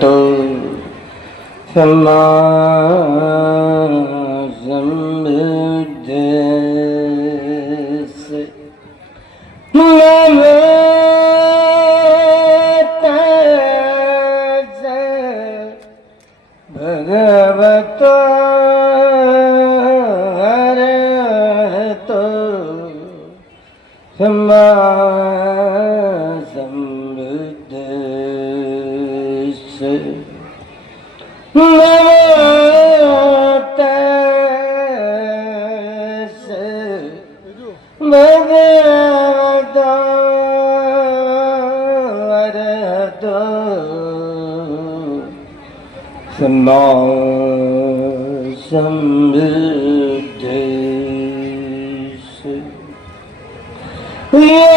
तो समृद्ध से भगवतो अरहतो सम्मा समृद्ध से नमो तस्से भगवतो अरहतो सम्मा समृद्ध से ये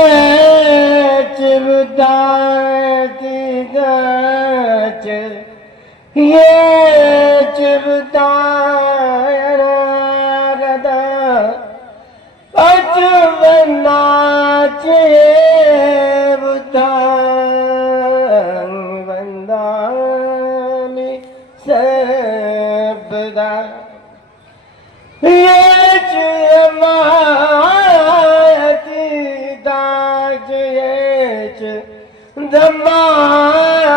बताती गाच ये बताया अचवनाच बुतां वंदामि सबदा ये मायती धम्मायना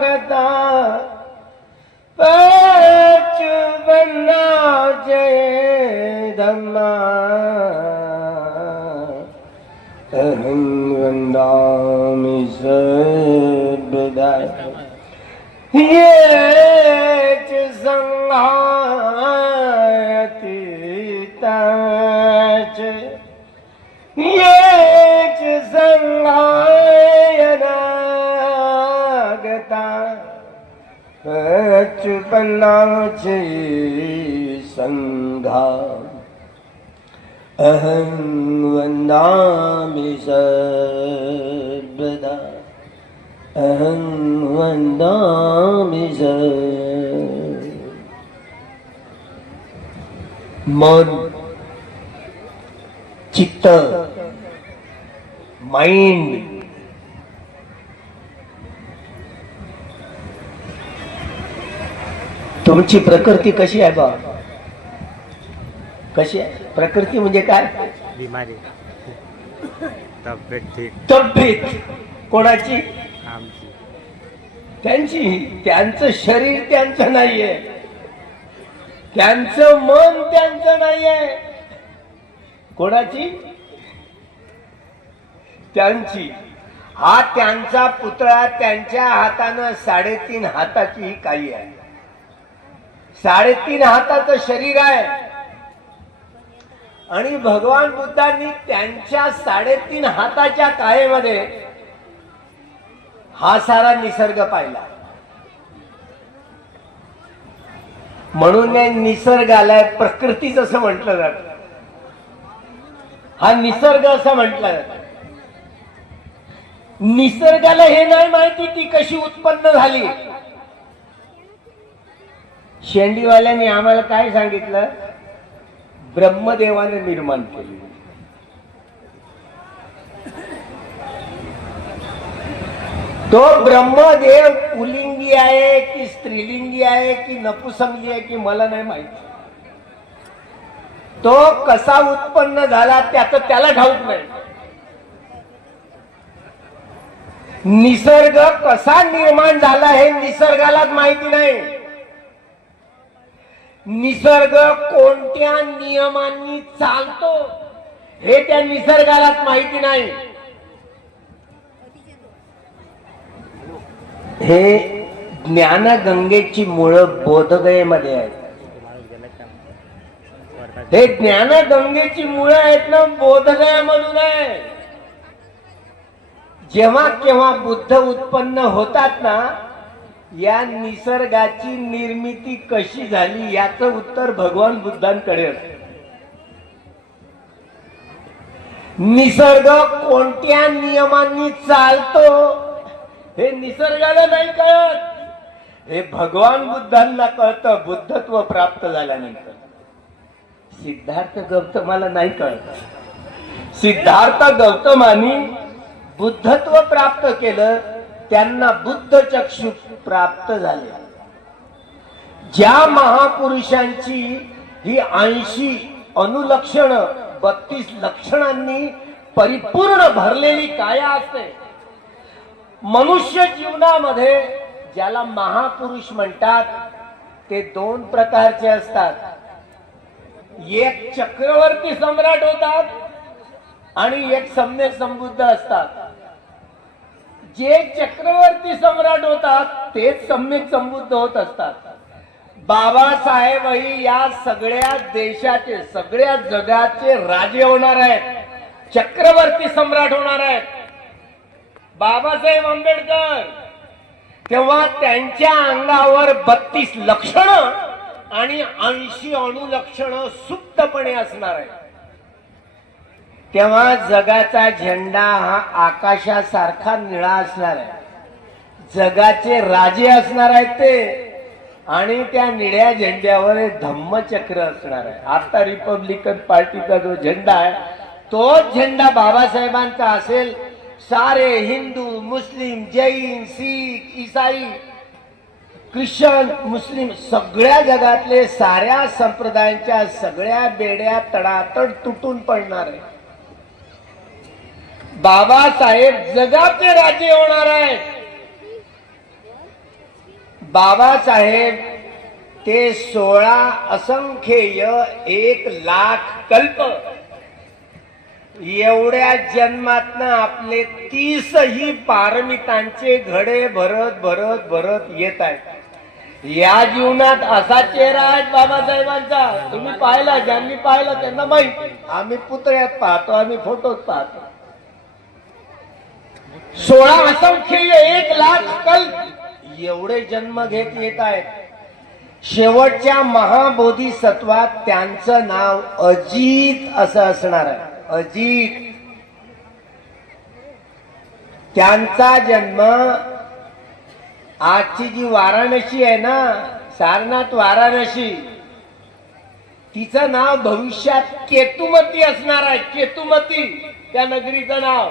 गता पचवन्ना जय धम्मा अहं वन्दामि सर्वदा ये च संहायति ताच ये संगायनागता पचपन्नाचे संघा अहं वन्दामि सर्वदा अहं वन्दामि मन चित्त माइंड तुमची प्रकृती कशी आहे बा? कशी आहे प्रकृती म्हणजे काय? बिमारी तब्येत ठीक. तब्येत कोणाची? आमची. त्यांची. त्यांचं शरीर त्यांचं नाहीये, त्यांचं मन त्यांचं नाहीये. कोणाची? त्यांची. हा त्यांचा पुतळा त्यांच्या हातानं 3.5 हाताची ही काही आहे. 3.5 हाताचं शरीर आहे आणि भगवान बुद्धांनी त्यांच्या 3.5 हाताच्या काळेमध्ये हा सारा निसर्ग पाहिला. म्हणून निसर्गाला प्रकृतीच असं म्हटलं जातं. हा निसर्ग असं म्हटलं जातं. निसर्गाला हे नाही माहिती ती कशी उत्पन्न झाली. शेंडीवाल्यांनी आम्हाला काय सांगितलं? ब्रह्मदेवाने निर्माण केली. तो ब्रह्मदेव पुलिंगी आहे की स्त्रीलिंगी आहे की नपुसंगी आहे की मला नाही माहिती. तो कसा उत्पन्न झाला त्याचं त्याला ठाऊक नाही. निसर्ग कसा निर्माण झाला हे निसर्गालाच माहिती नाही. निसर्ग कोणत्या नियमांनी चालतो हे त्या निसर्गालाच माहिती नाही. हे ज्ञानगंगेची मुळं बोधगयेमध्ये आहेत. हे ज्ञानगंगेची मुळं आहेत ना, बोधगयामधून आहे. जेव्हा केव्हा बुद्ध उत्पन्न होतात ना, या निसर्गाची निर्मिती कशी झाली याचं उत्तर भगवान बुद्धांकडे असते. निसर्ग कोणत्या नियमांनी चालतो हे निसर्गाला नाही कळत, हे भगवान बुद्धांना कळतं बुद्धत्व प्राप्त झाल्यानंतर. सिद्धार्थ गौतमाला नाही कळत. सिद्धार्थ गौतमानी बुद्धत्व प्राप्त केलं त्यांना बुद्ध चक्षु प्राप्त झाले. ज्या महापुरुषांची ही 80 अनुलक्षण 32 लक्षणांनी परिपूर्ण भरलेली काया असते, मनुष्य जीवनामध्ये ज्याला महापुरुष म्हणतात ते 2 प्रकारचे असतात. एक चक्रवर्ती सम्राट होतात आणि एक सम्यक संबुद्ध असतात. जे चक्रवर्ती सम्राट होतात तेच सम्यक संबुद्ध होत असतात. बाबासाहेबही या सगळ्या देशाचे सगळ्या जगाचे राजे होणार आहेत, चक्रवर्ती सम्राट होणार आहेत. बाबासाहेब आंबेडकर तेव्हा त्यांच्या अंगावर 32 लक्षणं आणि 80 अनुलक्षणं सुप्तपणे असणार आहे. तेव्हा जगाचा झेंडा हा आकाशासारखा निळा असणार आहे. जगाचे राजे असणार आहेत ते, आणि त्या निळ्या झेंड्यावर धम्मचक्र असणार आहे. आता रिपब्लिकन पार्टीचा जो झेंडा आहे तोच झेंडा बाबासाहेबांचा असेल. सारे हिंदू मुस्लिम जैन शीख ईसाई ख्रिश्चन मुस्लिम सगळ्या जगातले साऱ्या संप्रदायांच्या सगळ्या बेड्या तडातड तुटून पडणार आहे. बाबासाहेब जगाचे राजे होणार आहेत. बाबासाहेब ते 16 असंख्येय 1,00,000 कल्प एवढ्या जन्मातनं आपले 30 ही पारमितांचे घडे भरत भरत भरत येत आहेत. या जीवनात असा चेहरा आहे बाबासाहेबांचा, तुम्ही पाहिला, ज्यांनी पाहिलं त्यांना माहित. आम्ही पुतळ्यात पाहतो, आम्ही फोटोत पाहतो. 16 असंख्येय 1,00,000 कल्प एवढे जन्म घेत येत आहेत. शेवटच्या महाबोधिसत्वात त्यांचं नाव अजित असं असणार आहे. अजित. त्यांचा जन्म आजची जी वाराणसी आहे ना, सारनाथ वाराणसी, तिचं नाव भविष्यात केतुमती असणार आहे. केतुमती त्या नगरीचं नाव.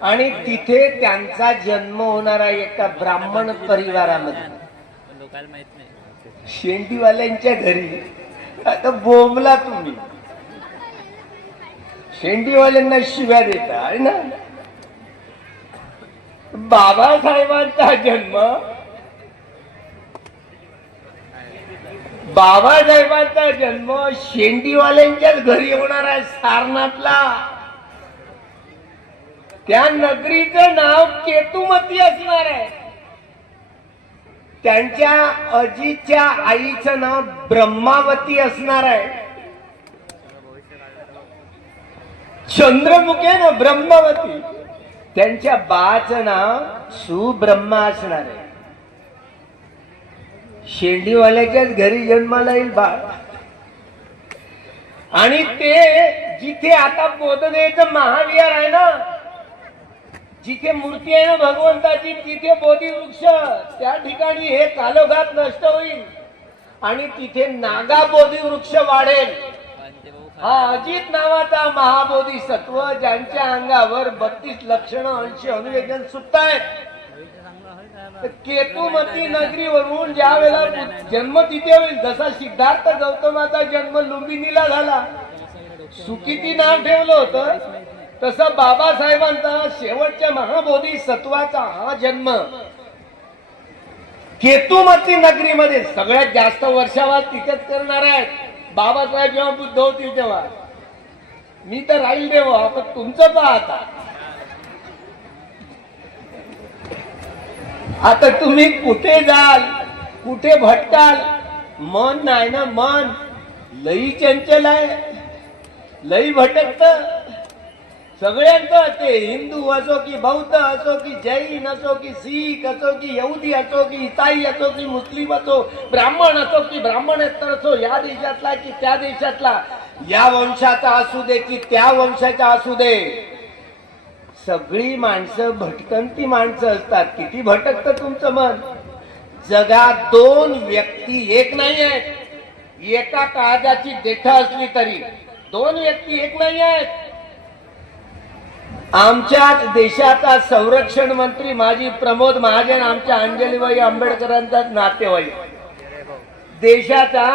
आणि तिथे त्यांचा जन्म होणार आहे एका ब्राह्मण परिवारामध्ये, शेंडीवाल्यांच्या घरी. आता बोंबला तुम्ही, शेंडीवाल्यांना शिव्या देता आहे ना. बाबासाहेबांचा जन्म शेंडीवाल्यांच्याच घरी होणार आहे, सारनाथला. त्या नगरीचं नाव केतुमती असणार आहे. त्यांच्या अजितच्या आईचं नाव ब्रह्मावती असणार आहे. चंद्रमुखी आहे ना ब्रह्मावती, त्यांच्या बाचं नाव सुब्रह्मा असणार आहे. शेंडीवाल्याच्याच घरी जन्माला येईल बाळ. आणि ते जिथे आता बोधगयेचं महाविहार आहे ना, जिथे मूर्ती आहे ना भगवंताची, तिथे बोधी वृक्ष, त्या ठिकाणी हे कालोघात नष्ट होईल आणि तिथे नागा बोधी वृक्ष वाढेल. हा अजित नावाचा महाबोधिसत्व ज्यांच्या अंगावर 32 लक्षणं 80 अनुयोजन सुप्त आहेत. केतुमती नगरीवरून ज्या वेळेला जन्म तिथे होईल, जसा सिद्धार्थ गौतमाचा जन्म लुंबिनीला झाला, सुकिती नाव ठेवलं होतं, तसं बाबासाहेबांचा शेवटच्या महाबोधिसत्वाचा हा जन्म केतुमती नगरीमध्ये सगळ्यात जास्त वर्षावास तिथेच करणार आहेत. बाबासाहेब जेव्हा बुद्ध होतील तेव्हा. मी तर राहील देव, आपण तुमचं पाहता. आता तुम्ही कुठे जाल, कुठे भटकाल, मन नाही ना, मन लई चंचल आहे, लई भटकत सगळ्यांचं. ते हिंदू असो की बौद्ध असो की जैन असो की शीख असो की यहुदी असो की इसाई असो की मुस्लिम असो, ब्राह्मण असो की ब्राह्मणेतर असो, या देशातला की त्या देशातला, या वंशाचा असू दे की त्या वंशाचा असू दे, सगळी माणसं भटकंती माणसं असतात. किती भटकतं तुमचं मन. जगात 2 व्यक्ती एक नाही आहेत. एका काळजाची देठ असली तरी 2 व्यक्ती एक नाही आहेत. आमच्याच देशाचा संरक्षण मंत्री माजी प्रमोद महाजन आमच्या अंजलीबाई आंबेडकरांचा नातेवाईक देशाचा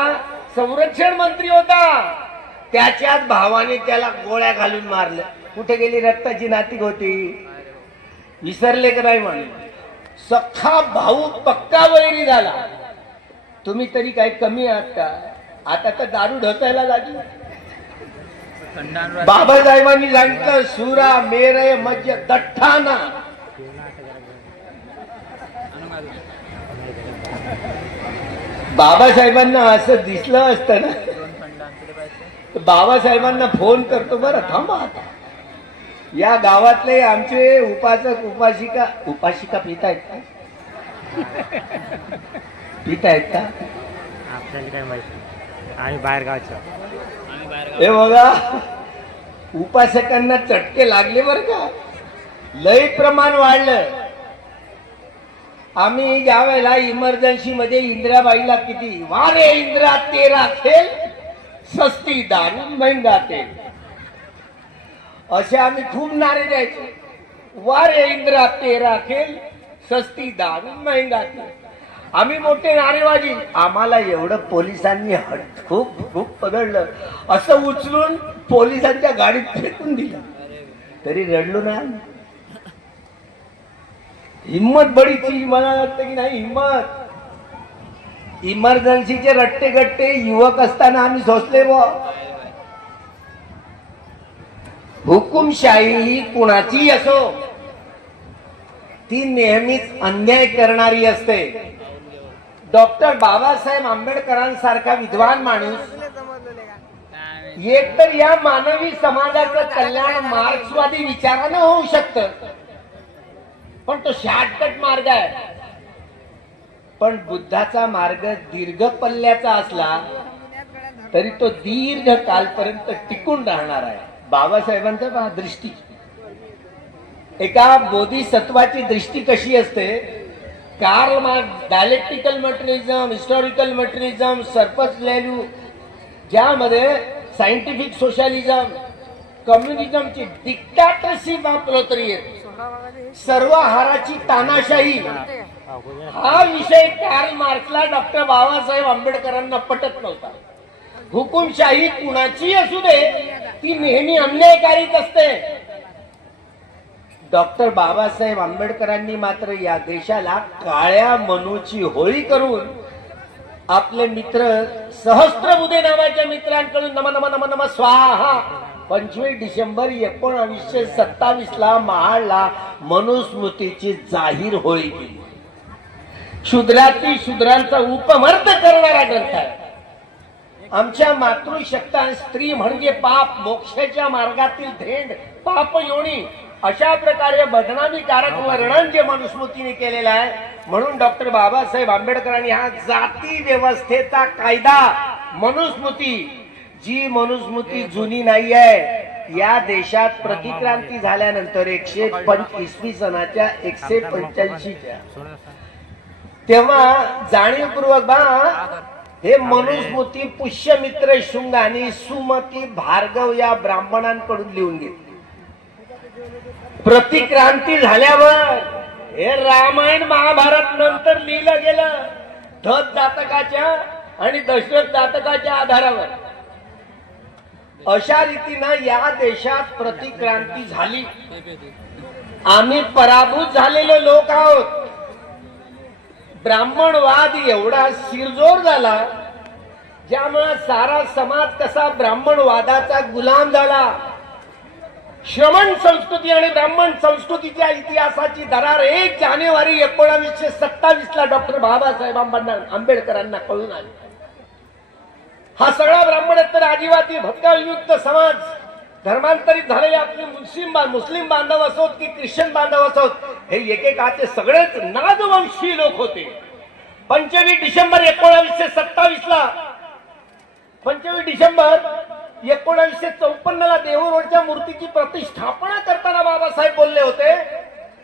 संरक्षण मंत्री होता. त्याच्याच भावाने त्याला गोळ्या घालून मारलं. कुठे गेली? रक्ताची नाती होती. विसरले का नाही? म्हणून सख्खा भाऊ पक्का वैरी झाला. तुम्ही तरी काही कमी आहात का? आता तर दारू ढसायला लागली. बाबासाहेबांनी सांगितलं सुरा मेरे मध्य दठ्ठाना. बाबासाहेबांना असं दिसलं असतं ना, बाबासाहेबांना फोन करतो. बरं थांबा, आता या गावातले आमचे उपासक उपासिका पितायत का? पितायत का? आपल्याला काय माहिती, आम्ही बाहेर गावच्या. हे बघा, उपासकांना चटके लागले बर का. लय प्रमाण वाढलं. आम्ही ज्या वेळेला इमर्जन्सी मध्ये इंदिराबाईला किती वारे इंदिरा तेरा खेळ सस्ती दारू महंगा तेल असे आम्ही खूप नारे द्यायचे. वारे इंदिरा तेरा खेळ सस्ती दारू महंगा तेल. आम्ही मोठे नारेबाजी. आम्हाला एवढं पोलिसांनी खूप खूप पकडलं. असं उचलून पोलिसांच्या गाडीत फेकून दिलं तरी रडलो ना. हिम्मत बडीची. मला वाटतं की नाही हिम्मत. इमर्जन्सीचे रट्टे गट्टे युवक असताना आम्ही सोचले व हुकुमशाही ही कुणाची असो ती नेहमीच अन्याय करणारी असते. डॉक्टर बाबासाहेब आंबेडकरांसारखा विद्वान माणूस एक तर या मानवी समाजाचं कल्याण मार्क्सवादी विचारानं होऊ शकतं, पण तो शॉर्टकट मार्ग आहे. पण बुद्धाचा मार्ग दीर्घ पल्ल्याचा असला तरी तो दीर्घ कालपर्यंत टिकून राहणार आहे. बाबासाहेबांचं पहा दृष्टी. एका बोधिसत्वाची दृष्टी कशी असते. Karl Marx dialectical materialism, historical materialism, surplus value, ज्यामध्ये सायंटिफिक सोशलिझम, कम्युनिझमची डिक्टॅटरशिप आपलं सर्व हाराची तानाशाही हा विषय कार्ल मार्क्सला डॉक्टर बाबासाहेब आंबेडकरांना पटत नव्हता. हुकुमशाही कुणाची असू दे ती नेहमी अन्यायकारीच असते. डॉक्टर बाबासाहेब आंबेडकरांनी मात्र या देशाला काळ्या मनूची होळी करून आपले मित्र सहस्त्रबुधे नावाच्या मित्रांकडून नम नम नम नम स्वाहा 25 डिसेंबर 1927 ला महाडला मनुस्मृतीची जाहीर होळी केली. शूद्राती शूद्रांचा उपमर्द करणारा ग्रंथ आहे. आमच्या मातृशक्ता स्त्री म्हणजे पाप, मोक्षाच्या मार्गातील धेंड, पाप योनी अशा प्रकारे बदनामीकारक वर्णन जे मनुस्मृतीने केलेलं आहे. म्हणून डॉक्टर बाबासाहेब आंबेडकरांनी हा जाती व्यवस्थेचा कायदा मनुस्मृती, जी मनुस्मृती जुनी नाही आहे, या देशात प्रतिक्रांती झाल्यानंतर 105 इसवी सनाच्या 185च्या तेव्हा जाणीवपूर्वक बा हे मनुस्मृती पुष्यमित्र शुंग आणि सुमती भार्गव या ब्राह्मणांकडून लिहून घेतली. प्रतिक्रांती झाल्यावर हे रामायण महाभारत नंतर लिहिलं गेलं धत जातकाच्या आणि दशरथ जातकाच्या आधारावर. अशा रीतीनं या देशात प्रतिक्रांती झाली. आम्ही पराभूत झालेले लोक आहोत. ब्राह्मणवाद एवढा शिरजोर झाला ज्यामुळे सारा समाज कसा ब्राह्मणवादाचा गुलाम झाला. श्रमण संस्कृती आणि ब्राह्मण संस्कृतीच्या इतिहासाची दरार 1 जानेवारी 1927 ला डॉक्टर बाबासाहेब आंबेडकरांना कळून आली. हा सगळा ब्राह्मणेतर आदिवासी भटकायुक्त समाज, धर्मांतरित झालेले आपले मुस्लिम बांधव असोत की ख्रिश्चन बांधव असोत, हे एकेकाचे सगळेच नादवंशी लोक होते. 25 डिसेंबर 1927 ला 25 डिसेंबर 1954 ला देहू रोडच्या मूर्तीची प्रतिष्ठापना करताना बाबासाहेब बोलले होते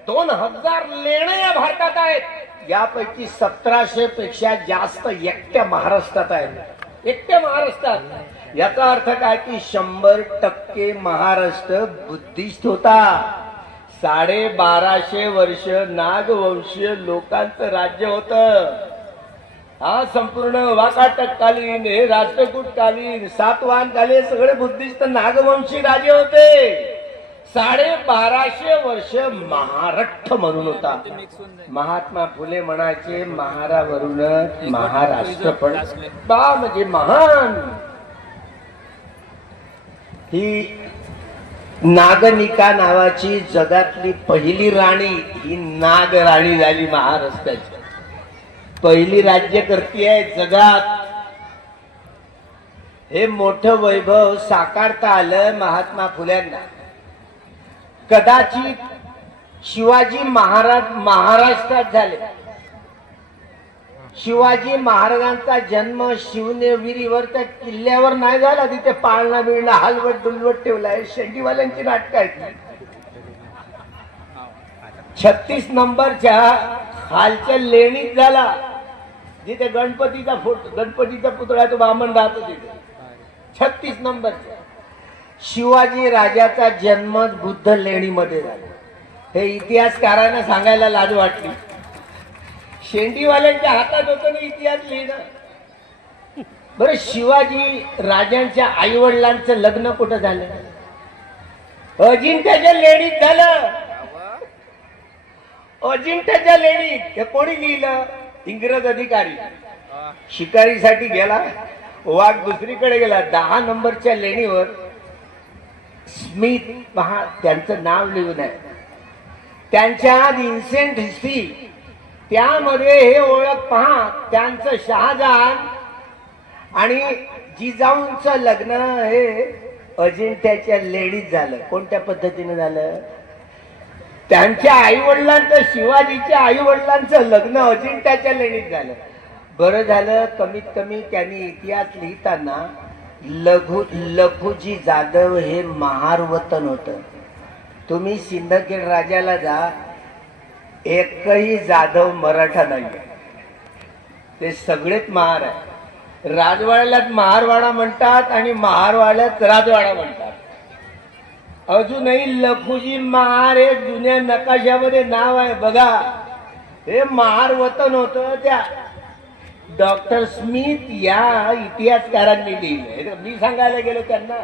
2000 लेणे या भारतात आहेत, यापैकी 1700 पेक्षा जास्त एकट्या महाराष्ट्रात आहेत. एकट्या महाराष्ट्रात. याचा अर्थ काय की 100% महाराष्ट्र बुद्धिस्ट होता. 1250 वर्ष नागवंशीय लोकांचं राज्य होतं. हा संपूर्ण वाकाटककालीन, हे राष्ट्रकूटकालीन, सातवाहनकालीन सगळे बुद्धिस्ट नागवंशी राजे होते. 1250 वर्ष महाराष्ट्र म्हणून होता. महात्मा फुले म्हणायचे महारावरून महाराष्ट्र पण बा म्हणजे महान. ही नागनिका नावाची जगातली पहिली राणी ही नाग राणी झाली. महाराष्ट्राची पहिली राज्यकर्ती आहे जगात. हे मोठं वैभव साकारता आलं महात्मा फुल्यांना. कदाचित शिवाजी महाराज महाराष्ट्रात झाले. शिवाजी महाराजांचा जन्म शिवनेरीवर त्या किल्ल्यावर नाही झाला. तिथे पाळणा बिळणा हलवट डुलवट ठेवलाय. शेंडीवाल्यांची नाटक आहेत. 36 नंबरच्या खालच्या लेणीत झाला, जिथे गणपतीचा पुतळा तो बामण राहतो तिथे. 36 नंबरच्या शिवाजी राजाचा जन्म बुद्ध लेणीमध्ये झाला. हे इतिहासकारांना सांगायला लाज वाटली. शेंडीवाल्यांच्या हातात होतं ना इतिहास लिहिणं. बरं, शिवाजी राजांच्या आई वडिलांचं लग्न कुठं झालं? अजिंठ्याच्या लेणीत झालं. अजिंठ्याच्या लेणीत. हे कोणी लिहिलं? इंग्रज अधिकारी. शिकारीसाठी गेला, वाघ दुसरीकडे गेला. 10 नंबरच्या लेणीवर स्मिथ पहा त्यांचं नाव लिहून आहे. त्यांच्या इन्सेंट हिस्ट्री त्यामध्ये हे ओळख पहा. त्यांचं शहाजहान आणि जिजाऊंचं लग्न हे अजिंठ्याच्या लेणीत झालं. कोणत्या पद्धतीने झालं? त्यांच्या आई वडिलांचं, शिवाजीच्या आई वडिलांचं लग्न अजिंठ्याच्या लेणीत झालं. बरं झालं कमीत कमी त्यांनी इतिहास लिहिताना लखुजी जाधव हे महार वतन होतं. तुम्ही सिंदखेड राजाला जा, एकही जाधव मराठा नाही. ते सगळेच महार आहे. राजवाड्यालाच महारवाडा म्हणतात आणि महारवाड्यात राजवाडा म्हणतात. अजूनही लखुजी महार हे जुन्या नकाशामध्ये नाव आहे बघा. हे महार वतन होतं. त्या डॉक्टर स्मिथ या इतिहासकारांनी लिहिलं. मी सांगायला गेलो त्यांना.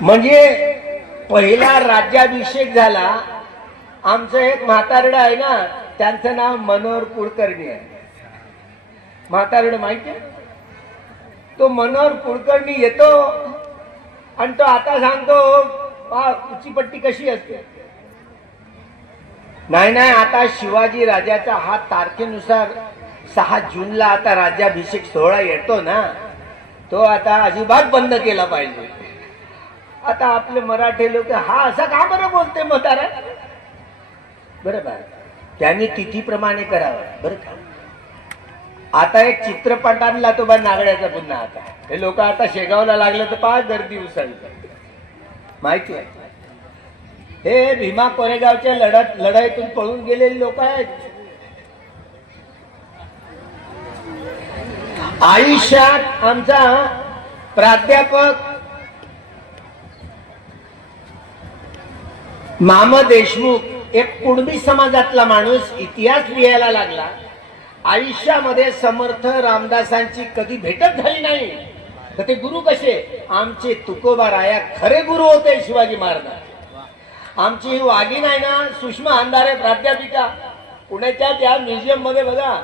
म्हणजे पहिला राज्याभिषेक झाला. आमचं एक म्हातारडं आहे ना, त्यांचं नाव मनोहर कुलकर्णी आहे. म्हातारडं माहिती आहे? तो मनोहर कुलकर्णी येतो आणि तो आता सांगतो उचीपट्टी कशी असते. नाही, आता शिवाजी राजाचा हा तारखेनुसार 6 जूनला आता राज्याभिषेक सोहळा येतो ना, तो आता अजिबात बंद केला पाहिजे. आता आपले मराठी लोक हा असा का बरं बोलते म्हातारा? बरोबर, त्यांनी तिथीप्रमाणे करावं बरं का. आता एक चित्रपट आणला तो बा नागड्याचा पुन्हा. आता हे लोक आता शेगावला लागलं तर पहा गर्दी उसळली. माहिती आहे हे भीमा कोरेगावच्या लढाईतून पळून गेलेले लोक आहेत. आयुष्यात आमचा प्राध्यापक मामा देशमुख एक कुणबी समाजातला माणूस इतिहास लिहायला लागला. आयुष्यामध्ये समर्थ रामदासांची कधी भेटच झाली नाही. तर ते गुरु कसे? आमचे तुकोबा राया खरे गुरु होते शिवाजी महाराज. आमची ही वाघीण आहे ना सुषमा अंधारे प्राध्यापिका, पुण्याच्या त्या म्युझियम मध्ये बघा.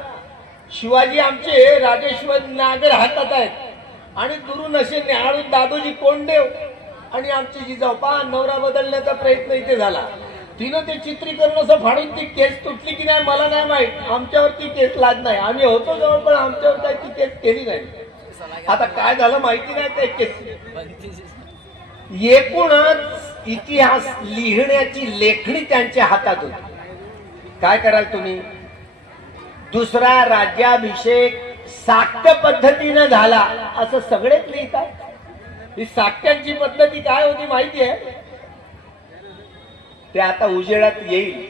शिवाजी आमचे राजेश्वर नागर हातात आहेत आणि गुरु नशे न्याहाळून दादोजी कोंडदेव आणि आमची जिजाऊ पा नवरा बदलण्याचा प्रयत्न इथे झाला. तिनं ते चित्रीकरण असं फाडून ती केस तुटली की नाही मला नाही माहित. आमच्यावरती केस लाद नाही. आम्ही होतो जवळ पण आमच्यावर काही ती केस केली नाही. आता काय झालं माहिती नाही. ते केस एकूणच इतिहास लिहिण्याची लेखणी त्यांच्या हातात होती. काय कराल तुम्ही? दुसरा राज्याभिषेक साक्य पद्धतीने झाला असं सगळेच लिहितात. ही साक्यांची पद्धती काय होती माहिती आहे? ते आता उजेडात येईल.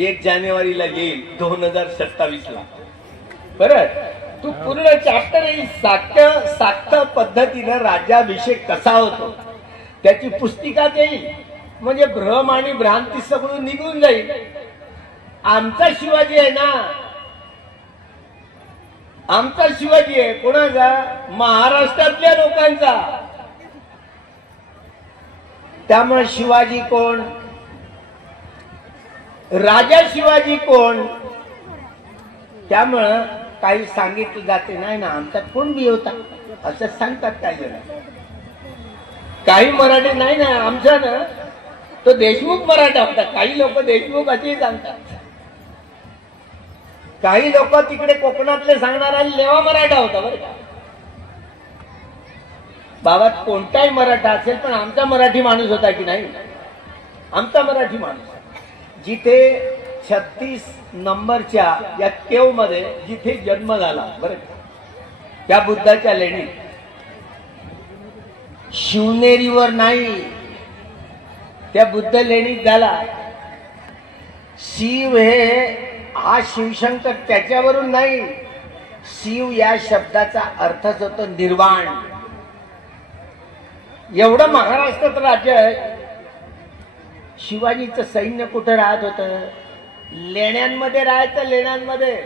1 जानेवारीला येईल 2027 ला. बरं, तू पूर्ण चॅप्टर येईल साक्य पद्धतीने राज्याभिषेक कसा होतो त्याची पुस्तिका देईल, म्हणजे भ्रम आणि भ्रांती सगळं निघून जाईल. आमचा शिवाजी आहे ना, आमचा शिवाजी आहे. कोणाचा? महाराष्ट्रातल्या लोकांचा. त्यामुळे शिवाजी कोण, राजा शिवाजी कोण, त्यामुळं काही सांगितलं जाते नाही ना, आमच्यात कोण बी होता असं सांगतात काही जण. काही मराठी नाही ना, आमचा ना तो देशमुख मराठा होता. काही लोक देशमुख असेही सांगतात. काही लोक तिकडे कोकणातले सांगणारा लेवा मराठा होता बरं का. बाबा कोणताही मराठा असेल, पण आमचा मराठी माणूस होता की नाही? आमचा मराठी माणूस. जिथे 36 नंबरच्या या केव मध्ये जिथे जन्म झाला बरं का, त्या बुद्धाच्या लेणीत, शिवनेरीवर नाही, त्या बुद्ध लेणीत झाला. शिव हे हा शिवशंकर त्याच्यावरून नाही. शिव या शब्दाचा अर्थच होतो निर्वाण. एवढं महाराष्ट्रात राज्य आहे. शिवाजीचं सैन्य कुठं राहत होतं? लेण्यांमध्ये राहायचं, लेण्यांमध्ये.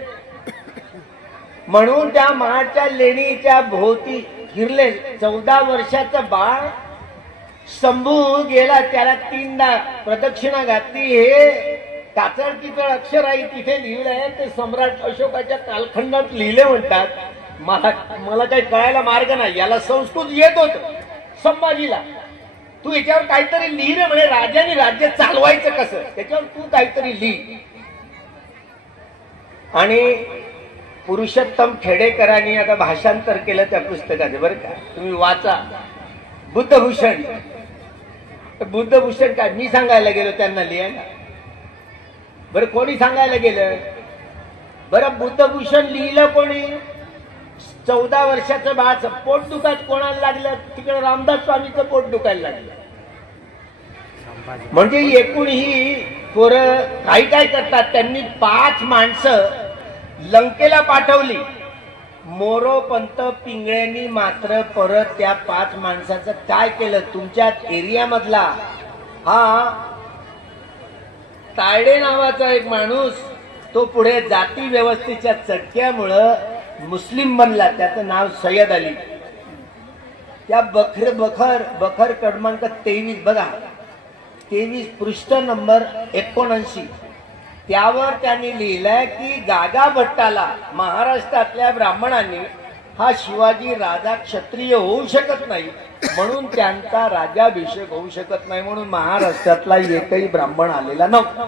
म्हणून त्या महाडच्या लेणीच्या भोवती फिरले. 14 वर्षाचं बाळ शंभू गेला, त्याला 3दा प्रदक्षिणा घातली. हे काचळ किचळ अक्षर आहे तिथे लिहिलंय, ते सम्राट अशोकाच्या कालखंडात लिहिले म्हणतात. मला काही कळायला मार्ग नाही. याला संस्कृत येत होत संभाजीला. तू याच्यावर काहीतरी लिहिले म्हणे, राजाने राज्य चालवायचं कसं, त्याच्यावर तू काहीतरी लिही. आणि पुरुषोत्तम खेडेकरांनी आता भाषांतर केलं त्या पुस्तकाचे बरं का, तुम्ही वाचा. बुद्धभूषण. बुद्धभूषण काय मी सांगायला गेलो त्यांना लिहायला? बरं कोणी सांगायला गेलं बरं? बुद्धभूषण लिहिलं कोणी? 14 वर्षाचं बाळाचं पोट दुखात कोणाला लागलं? तिकडे रामदास स्वामीचं पोट दुखायला लागलं. म्हणजे एकूण ही पोरं काही काय करतात, त्यांनी 5 माणसं लंकेला पाठवली. मोरोपंत पिंगळ्यांनी मात्र परत त्या 5 माणसाचं काय केलं? तुमच्या एरियामधला हा तायडे नावाचा एक माणूस, तो पुढे जाती व्यवस्थेच्या चटक्यामुळं मुस्लिम बनला. त्याचं नाव सय्यद अली. त्या बखर क्रमांक 23 बघा, 23 पृष्ठ नंबर 79, त्यावर त्यांनी लिहिलंय की गागा भट्टाला महाराष्ट्रातल्या ब्राह्मणांनी हा शिवाजी राजा क्षत्रिय होऊ शकत नाही, म्हणून त्यांचा राज्याभिषेक होऊ शकत नाही, म्हणून महाराष्ट्रातला एकही ब्राह्मण आलेला नव्हता.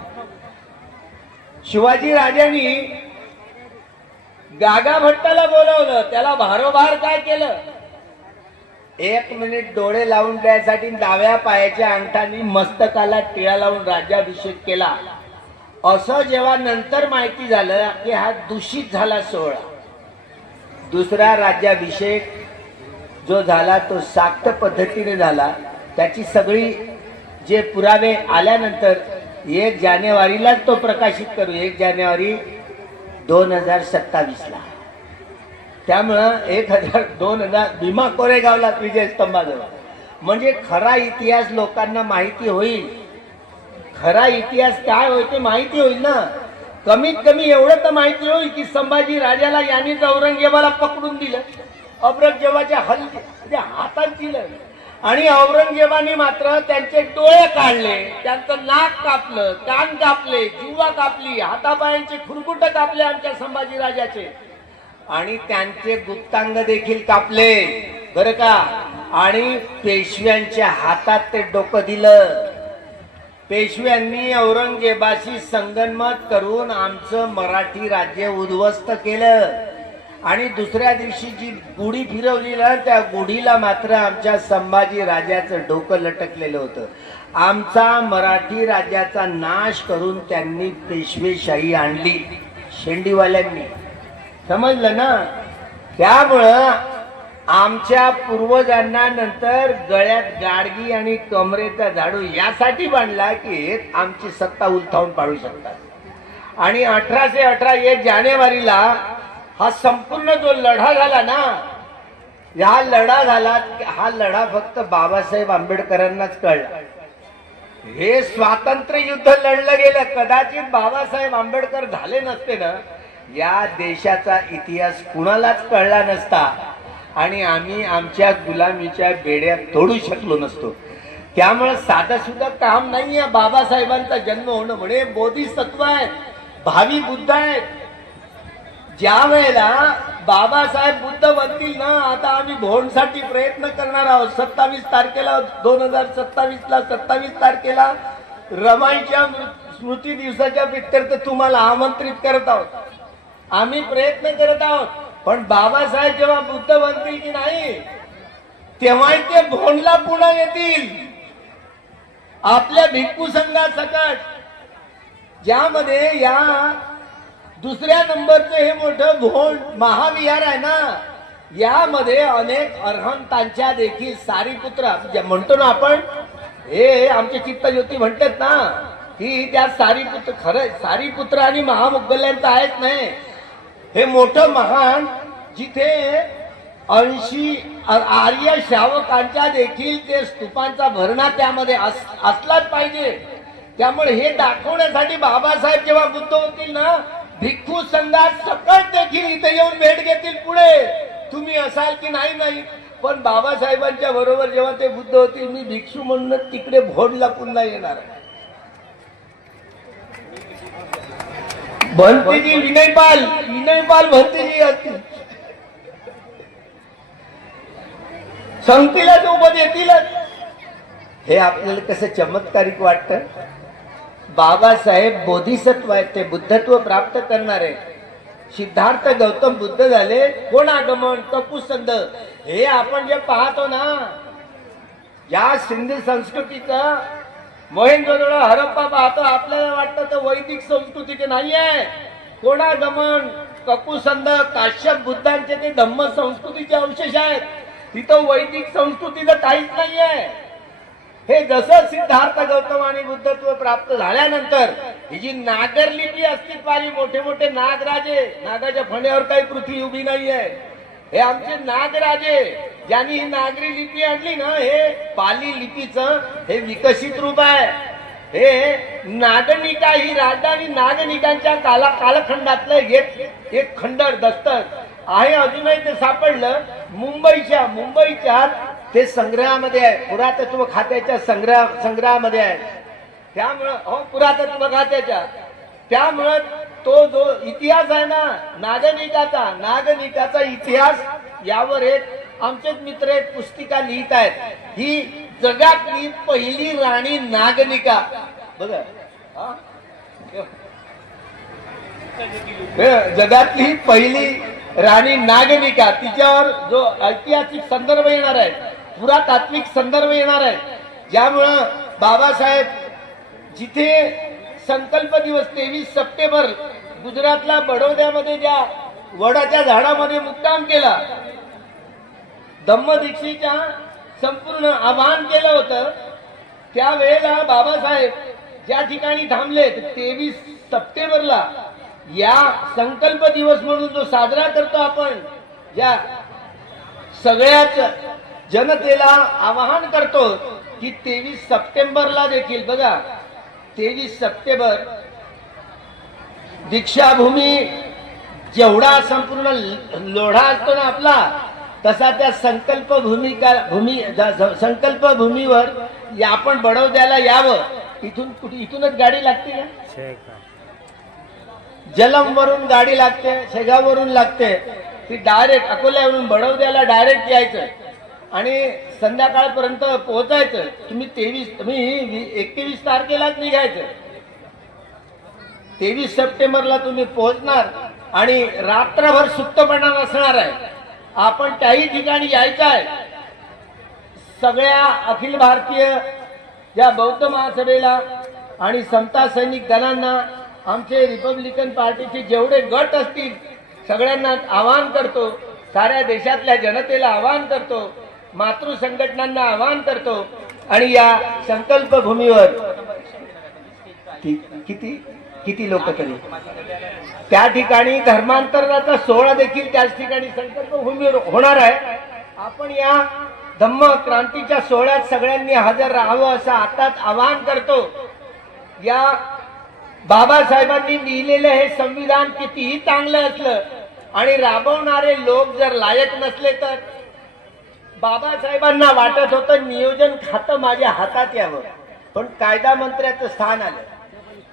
शिवाजी राजांनी गागा भट्टाला बोलावलं. त्याला भारोभार काय केलं? 1 मिनिट डोळे लावून द्यायसाठी डाव्या पायाच्या अंगठाने मस्तकाला टिळा लावून राज्याभिषेक केला. असं जेव्हा नंतर माहिती झालं की हा दूषित झाला सोहळा. दुसरा राज्याभिषेक जो झाला तो साक्त पद्धतीने झाला. त्याची सगळी जे पुरावे आल्यानंतर 1 जानेवारीलाच तो प्रकाशित करू, 1 जानेवारी 2027 ला. त्यामुळं 2000 भीमा कोरेगावला विजयस्तंभाजवळ. म्हणजे खरा इतिहास लोकांना माहिती होईल. खरा इतिहास काय होईल ते माहिती होईल ना. कमीत कमी एवढं तर माहिती होईल की संभाजी राजाला यांनीच औरंगजेबाला पकडून दिलं, औरंगजेबाच्या हातात दिलं, आणि औरंगजेबाने मात्र त्यांचे डोळे काढले, त्यांचं नाक कापलं, कान कापले, जिव्हा कापली, हातापायांचे खुरकुट कापले आमच्या संभाजी राजाचे, आणि त्यांचे गुप्तांग देखील कापले बरं का. आणि पेशव्यांच्या हातात ते डोकं दिलं. पेशव्यांनी औरंगजेबाशी संगनमत करून आमचं मराठी राज्य उद्ध्वस्त केलं. आणि दुसऱ्या दिवशी जी गुढी फिरवली ना, त्या गुढीला मात्र आमच्या संभाजी राजाचं डोकं लटकलेलं होतं. आमचा मराठी राज्याचा नाश करून त्यांनी पेशवेशाही आणली शेंडीवाल्यांनी. समजलं ना. त्यामुळं आमच्या पूर्वजांना नंतर गळ्यात गाडगी आणि कमरेचा झाडू यासाठी बांधला की आमची सत्ता उलथावून पाडू शकतात. आणि 1818 1 जानेवारीला हा संपूर्ण जो लढा झाला ना, हा लढा झाला, हा लढा फक्त बाबासाहेब आंबेडकरांनाच कळला. हे स्वातंत्र्य युद्ध लढलं गेलं, कदाचित बाबासाहेब आंबेडकर झाले नसते ना, या देशाचा इतिहास कुणालाच कळला नसता आणि आम्ही आमच्या गुलामीच्या बेड्या तोडू शकलो नसतो. त्यामुळे साधं सुद्धा काम नाहीये बाबासाहेबांचा जन्म होणं. म्हणे बोधिसत्व आहे, भावी बुद्ध आहेत. ज्या वेळेला बाबासाहेब बुद्ध बनतील ना, आता आम्ही भोंडसाठी प्रयत्न करणार आहोत. 27 तारखेला 2027ला 27 तारखेला रमाईच्या स्मृती दिवसाच्या प्रित्यर्थ तुम्हाला आमंत्रित करत आहोत. आम्ही प्रयत्न करत आहोत. पण बाबासाहेब जेव्हा बुद्ध बनतील की नाही, तेव्हा ते भोंडला पुन्हा येतील आपल्या भिक्खू संघासकट, ज्यामध्ये या दुसऱ्या नंबरचं हे मोठं भोंड महाविहार आहे ना, यामध्ये अनेक अरहंतांच्या देखील सारीपुत्र म्हणतो ना आपण, हे आमचे चित्तज्योती म्हणतात ना, की त्या सारीपुत्र, खरं सारीपुत्र आणि महामोगल्यांचं आहेच नाही. हे मोठं महान, जिथे 80 आर्य शावकांच्या देखील ते स्तूपांचा भरणा त्यामध्ये असलाच पाहिजे. त्यामुळे हे दाखवण्यासाठी बाबासाहेब जेव्हा बुद्ध होतील ना, भिक्खू संघात सकट देखील इथे येऊन भेट घेतील. पुढे तुम्ही असाल की नाही, पण बाबासाहेबांच्या बरोबर जेव्हा ते बुद्ध होतील, मी भिक्षू म्हणून तिकडे भोंडला पुन्हा येणार आहे. भंतेजी विनयपाल भंतेजी असतील, संगतीला सोबत येतीलच. हे आपल्याला कसं चमत्कारिक वाटतं. बाबासाहेब बोधिसत्व आहेत, ते बुद्धत्व प्राप्त करणारे. सिद्धार्थ गौतम बुद्ध झाले, कोण आगमन, कपुसंद. हे आपण जे पाहतो ना, या सिंधी संस्कृतीचं मोहेंजोदडो हरप्पा पाहतो, आपल्याला वाटतं तर वैदिक संस्कृतीचे नाही आहे. कोणागमन, ककुसंद, काश्यप बुद्धांचे ते धम्म संस्कृतीचे अवशेष आहेत. तिथं वैदिक संस्कृतीचं काहीच नाही आहे. हे जसं सिद्धार्थ गौतम आणि बुद्धत्व प्राप्त झाल्यानंतर ही जी नागरलिपी अस्तित्वात आली, मोठे मोठे नागराजे, नागाच्या फण्यावर काही पृथ्वी उभी नाही आहे, हे आमचे नागराजे, ज्यांनी ही नागरी लिपी आणली ना, हे पाली लिपीचं हे विकसित रूप आहे. हे नागनिका ही राजधानी नागनिकांच्या कालखंडातलं एक खंडर दस्तक आहे. अजूनही ते सापडलं मुंबईच्या ते संग्रहामध्ये आहे, पुरातत्व खात्याच्या संग्रहामध्ये आहे. त्यामुळं पुरातत्व खात्याच्या, त्यामुळं तो जो इतिहास आहे ना नागनिकाचा इतिहास, यावर एक आमचेच मित्र एक पुस्तिका लिहित आहेत. ही जगातली पहिली राणी नागनिका, बघा जगातली पहिली राणी नागनिका, तिच्यावर जो ऐतिहासिक संदर्भ येणार आहे, पुरातात्विक संदर्भ येणार आहे. ज्यामुळं बाबासाहेब जिथे संकल्प दिवस 23 सप्टेंबर गुजरातला बडोद्यामध्ये ज्या वडाच्या झाडामध्ये मुक्काम केला, धम्मदीक्षेच्या संपूर्ण आवाहन केलं होतं, त्यावेळेला बाबासाहेब ज्या ठिकाणी थांबले 23 सप्टेंबरला या संकल्प दिवस म्हणून जो साजरा करतो आपण, ज्या सगळ्याच जनतेला आवाहन करतो की 23 सप्टेंबरला देखील बघा, 23 सप्टेंबर दीक्षाभूमी जेवढा संपूर्ण लोढा असतो ना आपला, तसा त्या संकल्प भूमीवर आपण बडोद्याला यावं. इथूनच गाडी लागते ना, जलम वरून गाडी लागते, शेगाववरून लागते, ती डायरेक्ट अकोल्यावरून बडोद्याला डायरेक्ट यायचं आणि संध्याकाळपर्यंत पोहोचायचं. तुम्ही 21 तारखेलाच निघायचं. 23 सप्टेंबरला तुम्ही पोहोचणार आणि रात्रभर सुप्तपणा नसणार आहे. आपण त्याही ठिकाणी यायचं आहे. सगळ्या अखिल भारतीय या बौद्ध महासभेला आणि समता सैनिक दलांना, आमचे रिपब्लिकन पार्टीचे जेवढे गट असतील सगळ्यांना आवाहन करतो, साऱ्या देशातल्या जनतेला आवाहन करतो, मातृ संघटनांना आवाहन करतो आणि या संकल्प भूमीवर किती लोक तरी त्या ठिकाणी धर्मांतराचा सोहळा देखील त्याच ठिकाणी संकल्प भूमीवर होणार आहे. आपण या धम्म क्रांतीच्या सोहळ्यात सगळ्यांनी हजर राहावं असं आताच आवाहन करतो. या बाबासाहेबांनी लिहिलेलं हे संविधान कितीही चांगलं असलं आणि राबवणारे लोक जर लायक नसले तर बाबासाहेबांना वाटत होतं नियोजन खातं माझ्या हातात यावं, पण कायदा मंत्र्याचं स्थान आलं.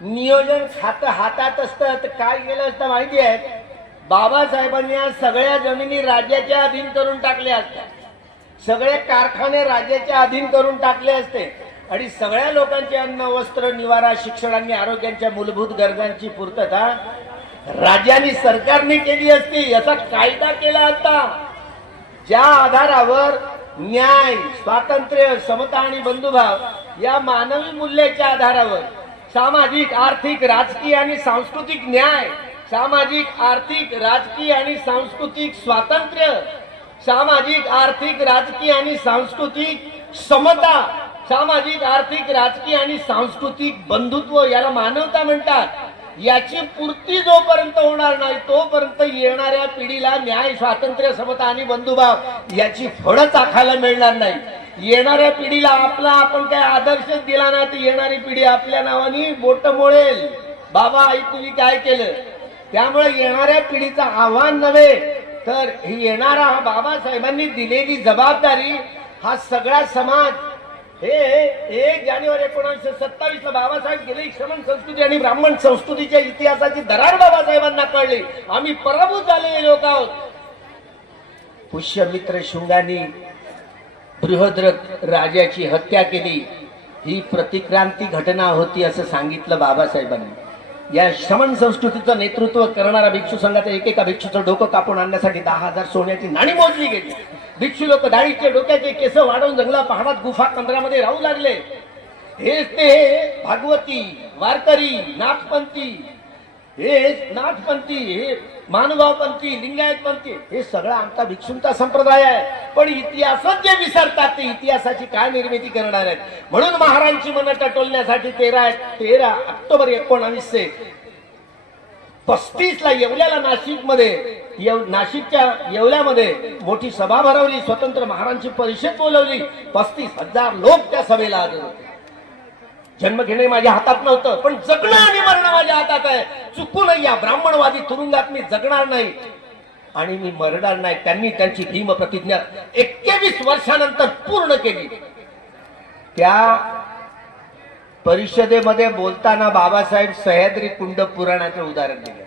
नियोजन खातं हातात असतं तर काय केलं असतं माहिती आहे? बाबासाहेबांनी या सगळ्या जमिनी राज्याच्या अधीन करून टाकल्या असत्या, सगळे कारखाने राज्याच्या अधीन करून टाकले असते आणि सगळ्या लोकांचे अन्न वस्त्र निवारा शिक्षण आणि आरोग्याच्या मूलभूत गरजांची पूर्तता राज्याने सरकारने केली असती. असा कायदा केला असता ज्या आधारावर न्याय स्वातंत्र्य समता आणि बंधुभाव या मानवी मूल्याच्या आधारावर सामाजिक आर्थिक राजकीय आणि सांस्कृतिक न्याय, सामाजिक आर्थिक राजकीय आणि सांस्कृतिक स्वातंत्र्य, सामाजिक आर्थिक राजकीय आणि सांस्कृतिक समता, सामाजिक आर्थिक राजकीय आणि सांस्कृतिक बंधुत्व याला मानवता म्हणतात. याची पूर्ती जोपर्यंत होणार नाही तोपर्यंत येणाऱ्या पिढीला न्याय स्वातंत्र्य समता आणि बंधुभाव याची फळं चाखायला मिळणार नाही. येणाऱ्या पिढीला आपला आपण काय आदर्शच दिला नाही तर येणारी पिढी आपल्या नावाने बोट मोळेल, बाबा आई तुम्ही काय केलं. त्यामुळे येणाऱ्या पिढीचं आव्हान नव्हे तर ही येणारा हा बाबासाहेबांनी दिलेली जबाबदारी हा सगळा समाज हे 1 जानेवारी 1927 ला बाबासाहेब गेले. श्रमण संस्कृती आणि ब्राह्मण संस्कृतीच्या इतिहासाची दरार बाबासाहेबांना कळली. आम्ही पराभूत झालेले लोक आहोत. पुष्यमित्र शुंगांनी बृहद्रथ राजाची हत्या केली, ही प्रतिक्रांती घटना होती असं सांगितलं बाबासाहेबांनी. या श्रमण संस्कृतीचं नेतृत्व करणारा भिक्षू संघाचा एकेका भिक्षूचं डोकं कापून आणण्यासाठी 10,000 सोन्याची नाणी मोजली गेली. भिक्षू लोक दाढीचे डोक्याचे केस वाढवून जंगला पहाडात गुफा केंद्रामध्ये राहू लागले. हेच ते भागवती वारकरी नाथपंथी, हे नाथपंथी, हे मानुभावपंथी, लिंगायतपंथी, हे सगळं आमचा भिक्षूंचा संप्रदाय आहे. पण इतिहासच जे विसरतात ते इतिहासाची काय निर्मिती करणार आहेत. म्हणून महाराजांची मनं टटोलण्यासाठी 13 ऑक्टोबर 1935 ला येवल्याला नाशिकच्या येवल्यामध्ये मोठी सभा भरवली. स्वतंत्र महाराजांची परिषद बोलवली. 35,000 लोक त्या सभेला हजर होते. जन्म घेणे माझ्या हातात नव्हतं पण जगणं आणि मरणं माझ्या हातात आहे. चुकून या ब्राह्मणवादी तुरुंगात मी जगणार नाही आणि मी मरणार नाही. त्यांनी त्यांची भीम प्रतिज्ञा 21 वर्षानंतर पूर्ण केली. त्या परिषदेमध्ये बोलताना बाबासाहेब सह्याद्री कुंड पुराणाचं उदाहरण दिलं.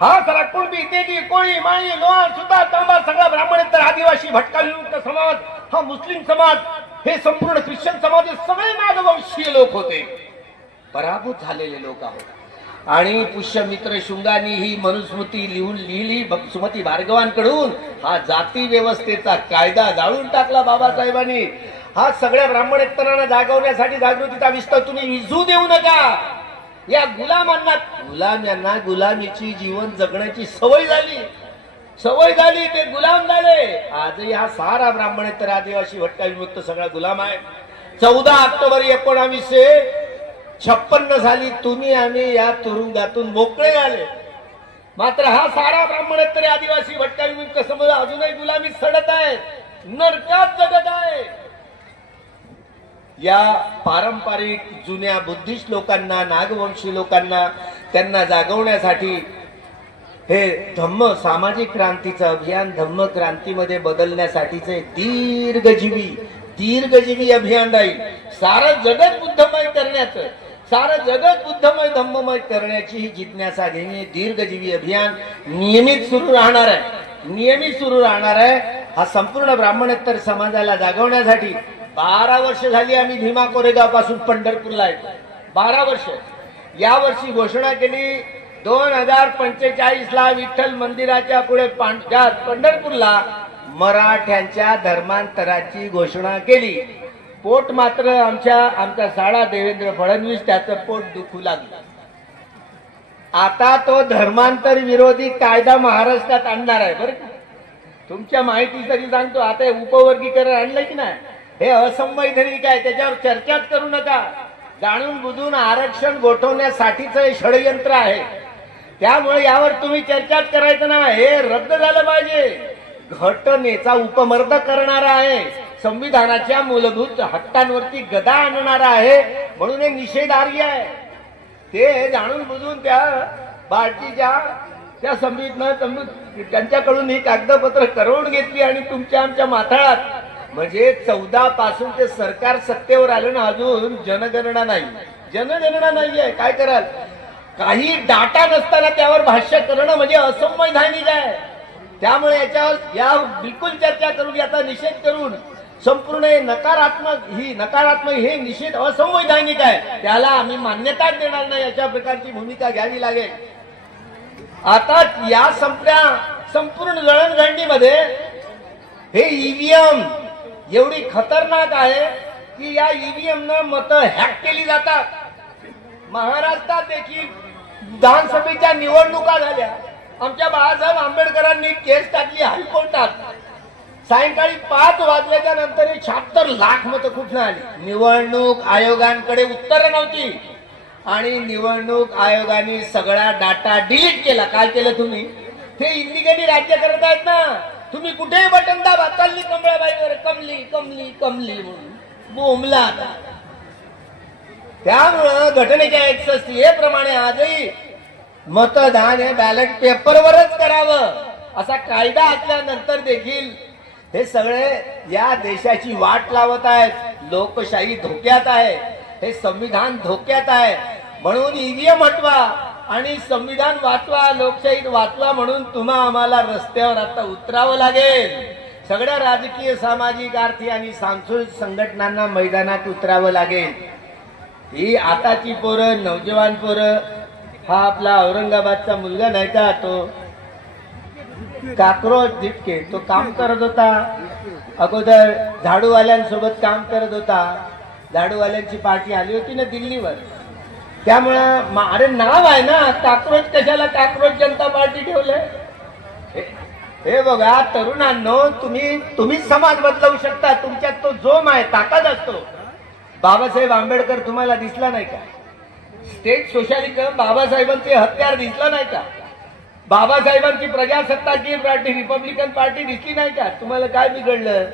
हा सगळा कुणबी तेगी कोळी माळी लोहार सुद्धा तांबा सगळा ब्राह्मणेतर आदिवासी भटका विमुक्त समाज, हा मुस्लिम समाज, हे संपूर्ण ख्रिश्चन समाज, सगळे नागवंशीय लोक होते. पराभूत झालेले लोक आहोत. आणि पुष्यमित्र शुंगांनी ही मनुस्मृती लिहिली सुमती भार्गवांकडून. हा जाती व्यवस्थेचा कायदा जाळून टाकला बाबासाहेबांनी. हा सगळ्या ब्राह्मणेतरांना जागवण्यासाठी जागृतीचा विस्तार तुम्ही विझू देऊ नका. या गुलामांना गुलामीची जीवन जगण्याची सवय झाली, ते गुलाम झाले. आजही हा सारा ब्राह्मणेतर आदिवासी भटका विमुक्त सगळा गुलाम आहे. 14 ऑक्टोबर 1956 झाली. तुम्ही आम्ही या तुरुंगातून मोकळे झाले. मात्र हा सारा ब्राह्मणेतर आदिवासी भटका विमुक्त समाज अजूनही गुलामी सडत आहे, नरकात जगत आहे. या पारंपरिक जुन्या बुद्धिस्ट लोकांना, नागवंशी लोकांना, त्यांना जागवण्यासाठी हे धम्म सामाजिक क्रांतीचं अभियान धम्म क्रांतीमध्ये बदलण्यासाठीचे दीर्घजीवी अभियान राहील. सारं जगत बुद्धमय करण्याचं, सारं जगत बुद्धमय धम्ममय करण्याची ही जिज्ञासा घेणे दीर्घजीवी अभियान नियमित सुरू राहणार आहे. हा संपूर्ण ब्राह्मणेतर समाजाला जागवण्यासाठी 12 वर्ष झाली आम्ही भीमा कोरेगाव पासून पंढरपूरला येतो. 12 वर्ष. या वर्षी घोषणा केली 2045 ला विठ्ठल मंदिराच्या पुढे पंढरपूरला मराठ्यांच्या धर्मांतराची घोषणा केली. पोट मात्र आमचा साडा देवेंद्र फडणवीस त्याचं पोट दुखू लागलं. आता तो धर्मांतर विरोधी कायदा महाराष्ट्रात आणणार आहे. बरं तुमच्या माहितीसाठी सांगतो, आता हे उपवर्गीकरण आणलं की नाही, हे असंवैधानिक आहे, त्याच्यावर चर्चाच करू नका. जाणून बुजून आरक्षण गोठवण्यासाठीच हे षडयंत्र आहे. त्यामुळे यावर तुम्ही चर्चाच करायचं ना, हे रद्द झालं पाहिजे. घटनेचा उपमर्द करणारा आहे, संविधानाच्या मूलभूत हक्कांवरती गदा आणणारा आहे, म्हणून हे निषेधार्ह आहे. ते जाणून बुजून त्या पार्टीच्या त्या त्यांच्याकडून ही कागदपत्र करवून घेतली आणि तुमच्या आमच्या माथाळात. म्हणजे 14 पासून ते सरकार सत्तेवर आलं ना, अजून जनगणना नाही. जनगणना नाहीये, काय कराल? काही डाटा नसताना त्यावर भाष्य करणं म्हणजे असंवैधानिक आहे. त्यामुळे या बिलकुल चर्चा करून, याचा निषेध करून संपूर्ण नकारात्मक हे निषेध असंवैधानिक आहे, त्याला आम्ही मान्यता देणार नाही. अशा प्रकारची भूमिका घ्यावी लागेल. आता या संपूर्ण जळणघडणीमध्ये हे ईव्हीएम एवढी खतरनाक आहे की या ईव्हीएम न मतं हॅक केली जातात. महाराष्ट्रात देखील विधानसभेच्या निवडणुका झाल्या. आमच्या बाळासाहेब आंबेडकरांनी केस टाकली हायकोर्टात. सायंकाळी 5 वाजल्याच्या नंतर 76 लाख मतं कुठून आली? निवडणूक आयोगांकडे उत्तर नव्हती आणि निवडणूक आयोगाने सगळा डाटा डिलीट केला. काय केलं तुम्ही? ते इल्लिगली राज्य करत आहेत ना. तुम्ही कुठेही बटन दाबा, चालली कमळाबाईवर कमली कमली कमली म्हणून बोंबला. त्यामुळं घटनेच्या 61A प्रमाणे आजही मतदान हे बॅलेट पेपरवरच करावं असा कायदा असल्यानंतर देखील हे सगळे या देशाची वाट लावत आहेत. लोकशाही धोक्यात आहे, हे संविधान धोक्यात आहे. म्हणून ईव्हीएम हटवा आणि संविधान वाचवा, लोकशाही वाचवा. म्हणून तुम्हा आम्हाला रस्त्यावर आता उतरावं लागेल. सगळ्या राजकीय, सामाजिक, आर्थिक आणि सांस्कृतिक संघटनांना मैदानात उतरावं लागेल. ही आताची पोरं, नौजवान पोरं, हा आपला औरंगाबादचा मुलगा नाही का, तो काक्रोच जितके तो काम करत होता. अगोदर झाडूवाल्यांसोबत काम करत होता. झाडूवाल्यांची पार्टी आली होती ना दिल्लीवर. त्यामुळं अरे नाव आहे ना, काक्रोच कशाला काक्रोच जनता पार्टी ठेवलंय? हे बघा तरुणांनो, तुम्ही समाज बदलवू शकता. तुमच्यात तो जोम आहे, ताकद असतो. बाबासाहेब आंबेडकर तुम्हाला दिसला नाही का? स्टेट सोशलिझम बाबासाहेबांचे हत्यार दिसलं नाही का? बाबासाहेबांची प्रजासत्ताकीय पार्टी रिपब्लिकन पार्टी दिसली नाही का? तुम्हाला काय बिघडलं?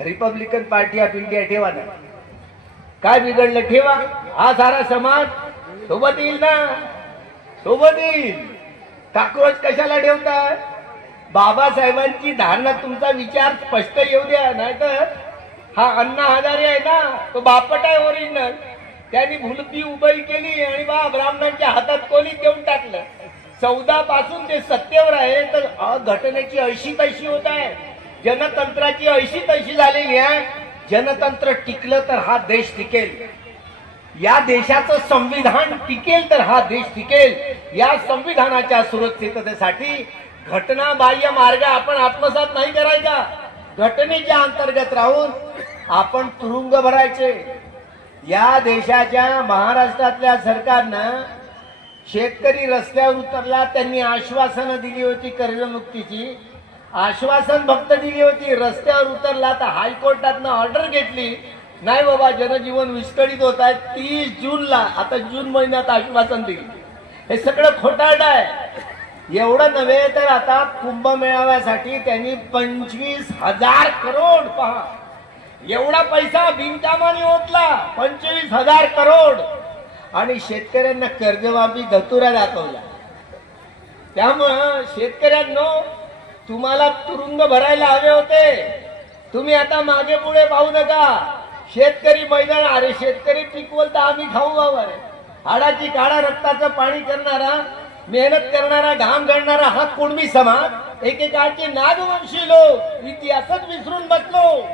रिपब्लिकन पार्टी ऑफ इंडिया ठेवा ना. काय बिघडलं? ठेवा. हा सारा समाज सोबत येईल ना, सोबत येईल. काक्रोच कशाला ठेवताय? बाबासाहेबांची धारणा, तुमचा विचार स्पष्ट येऊ द्या. नाहीतर हा अण्णा हजारे आहे ना, तो बापट आहे ओरिजिनल. त्यांनी भुलपी उभई केली आणि ब्राह्मणांच्या हातात कोणी देऊन टाकलं. 14 पासून ते सत्तेवर आहे, तर घटनेची ऐशी तैशी होत आहे. जनतंत्राची ऐशी तैशी झालेली आहे. जनतंत्र टिकलं तर हा देश टिकेल. या देशाचं संविधान टिकेल तर हा देश टिकेल. या संविधानाच्या सुरक्षिततेसाठी घटनाबाह्य मार्ग आपण आत्मसात नाही करायचा. घटनेच्या अंतर्गत राहून आपण तुरुंग भरायचे. या देशाच्या महाराष्ट्रातल्या सरकारनं शेतकरी रस्त्यावर उतरला, त्यांनी आश्वासनं दिली होती कर्जमुक्तीची. आश्वासन फक्त दिली होती, रस्त्यावर उतरला तर हायकोर्टातनं ऑर्डर घेतली. नाही बाबा, जनजीवन विस्कळीत होत आहे. 30 जूनला, आता जून महिन्यात आश्वासन दिली. हे सगळं खोटारडं आहे. एवढं नव्हे तर आता कुंभमेळाव्यासाठी त्यांनी 25,000 करोड, पहा एवढा पैसा बिनकामाने ओतला. 25,000 करोड. आणि शेतकऱ्यांना कर्जमाफी धतुरा दाखवला. त्यामुळं शेतकऱ्यांनो, तुम्हाला तुरुंग भरायला हवे होते. तुम्ही आता मागे पुढे पाहू नका. शेतकरी मैदान, अरे शेतकरी पिकवल तर आम्ही खाऊ हवंय. हाडाची काढा रक्ताचं पाणी करणारा, मेहनत करणारा, घाम गळणारा हा कुणबी समाज, एकेकाळचे नागवंशी लोक इतिहासच विसरून बसलो.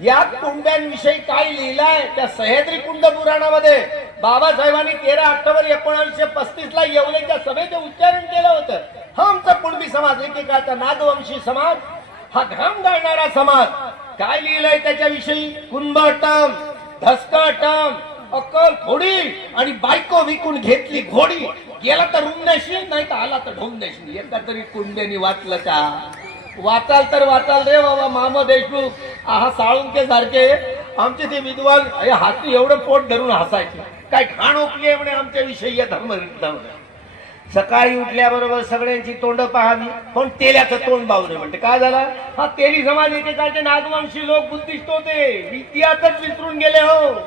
या कुंड्यांविषयी काय लिहिलंय त्या सह्याद्री कुंड पुराणामध्ये? बाबासाहेबांनी 13 ऑक्टोबर 1935 ला येवलेच्या सभेचं उच्चारण केलं होतं. हा आमचा कुणबी समाज, एकेकाळचा नागवंशी समाज, हा घाम गाळणारा समाज. काय लिहिलंय त्याच्याविषयी? कुंभटम, धस्कटम, अक्कल थोडी आणि बायको विकून घेतली घोडी. गेला तर रुमण्याशी, नाही तर आला तर ढोमण्याशी. एका तरी कुंड्यानी वाचलं का? वाचाल तर वाचाल रे बाबा. मामा देशमुख, हा साळुंके सारखे आमचे ते विद्वान हाती एवढं पोट धरून हसायचे. काय खाण ओकली म्हणे आमच्या विषयी धर्म. सकाळी उठल्याबरोबर सगळ्यांची तोंड पाहावी, पण तेल्याचं तोंड बावरे म्हणते. काय झाला? हा तेली समाज एकेकाळचे नागवंशी लोक बुद्धिस्ट होते, इतिहासच विसरून गेले हो.